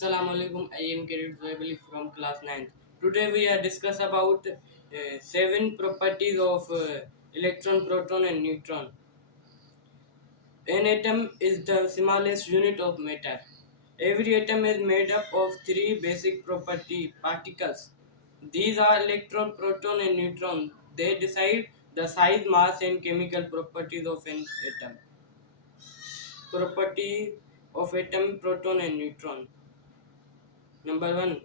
Assalamu alaikum. I am Kirit Zoebali from class 9th. Today we are discuss about seven properties of electron, proton and neutron. An atom is the smallest unit of matter. Every atom is made up of three basic property particles. These are electron, proton and neutron. They decide the size, mass and chemical properties of an atom. Property of atom, proton and neutron. Number 1,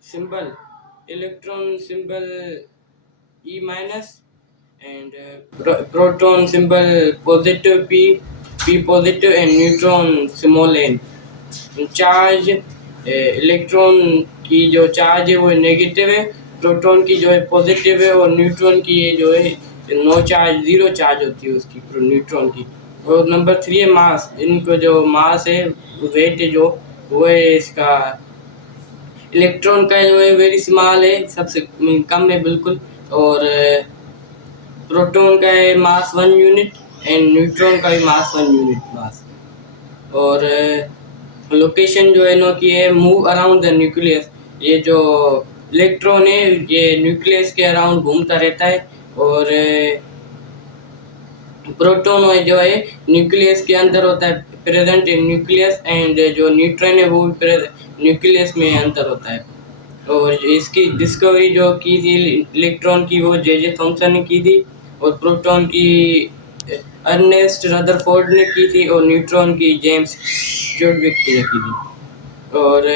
symbol. Electron symbol E minus, and proton symbol positive P, P positive, and neutron small n. Charge electron की जो charge है वो negative है, proton की जो है positive है, और न्यूट्रॉन की ये जो है नो चार्ज, जीरो चार्ज होती है उसकी, न्यूट्रॉन की। और नंबर 3 है मास। इनको जो मास है, वेट है जो, वो है इसका इलेक्ट्रॉन का जो है वेरी स्मॉल है, सबसे कम है बिल्कुल। और प्रोटॉन का है मास 1 यूनिट एंड न्यूट्रॉन का भी मास 1 यूनिट मास। और लोकेशन जो है नो की है मूव अराउंड द न्यूक्लियस। ये जो इलेक्ट्रॉन है ये न्यूक्लियस के अराउंड घूमता रहता है, और प्रोटॉन जो है न्यूक्लियस के अंदर होता है, प्रेजेंट इन न्यूक्लियस, एंड जो न्यूट्रॉन है वो न्यूक्लियस में अंदर होता है। और इसकी डिस्कवरी जो की थी इलेक्ट्रॉन की, वो जे थॉमसन ने की थी, और प्रोटॉन की अर्नेस्ट रदरफोर्ड ने की थी, और न्यूट्रॉन की जेम्स चैडविक ने की थी। और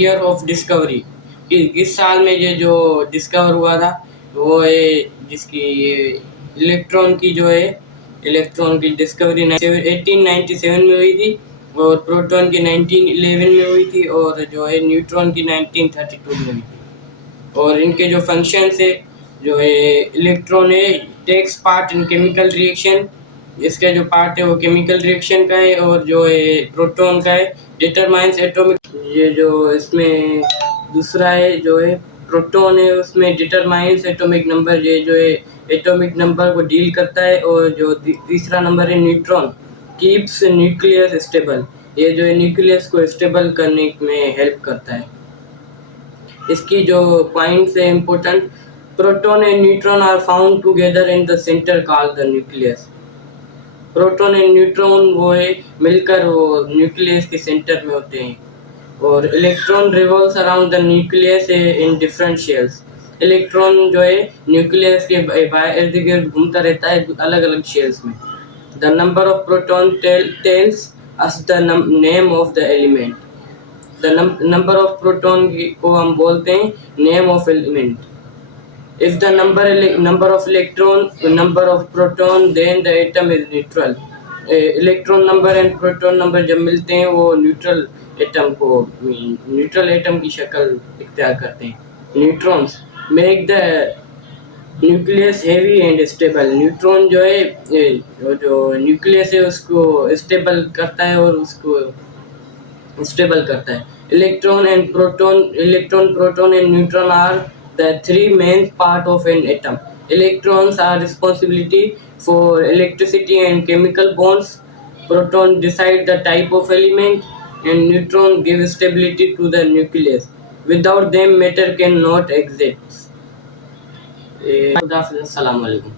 ईयर ऑफ डिस्कवरी कि किस साल में ये जो डिस्कवर हुआ था, वो है जिसकी इलेक्ट्रॉन की जो है इलेक्ट्रॉन की डिस्कवरी 1897 में हुई थी, और प्रोटॉन की 1911 में हुई थी, और जो है न्यूट्रॉन की 1932 में हुई थी। और इनके जो फंक्शंस है, जो है इलेक्ट्रॉन है takes part in chemical reaction, इसका जो पार्ट है वो केमिकल रिएक्शन का है, और जो है प्रोटॉन का है डिटरमाइंस एटॉमिक। ये जो इसमें दूसरा है जो है प्रोटॉन है, उसमें डिटरमाइंस एटॉमिक नंबर, ये जो है एटॉमिक नंबर को डील करता है। और जो तीसरा नंबर है न्यूट्रॉन, कीप्स न्यूक्लियस स्टेबल, ये जो है न्यूक्लियस को स्टेबल करने में हेल्प करता है। इसकी जो पॉइंट्स है important, proton and neutron are found together in the centre called the nucleus. Proton and neutron वो है मिलकर वो न्यूक्लियस के सेंटर में होते हैं। और electron revolves around the nucleus in different shells. Electron जो है न्यूक्लियस के इर्द गिर्द घूमता रहता है अलग अलग शेल्स में। The number of proton tells us the name of the element. The number of proton को हम बोलते हैं name of element. If the number of electron, number of proton, then the atom is neutral. Electron number and proton number जब मिलते हैं वो neutral atom की शक्ल इख्तियार करते हैं। Neutrons make the nucleus heavy and stable. Neutron जो है जो न्यूक्लियस है उसको स्टेबल करता है और उसको स्टेबल करता है। Electron, proton and neutron are the three main part of an atom. Electrons are responsibility for electricity and chemical bonds. Proton decide the type of element, and neutron give stability to the nucleus. Without them, matter cannot exist. Assalamu alaikum.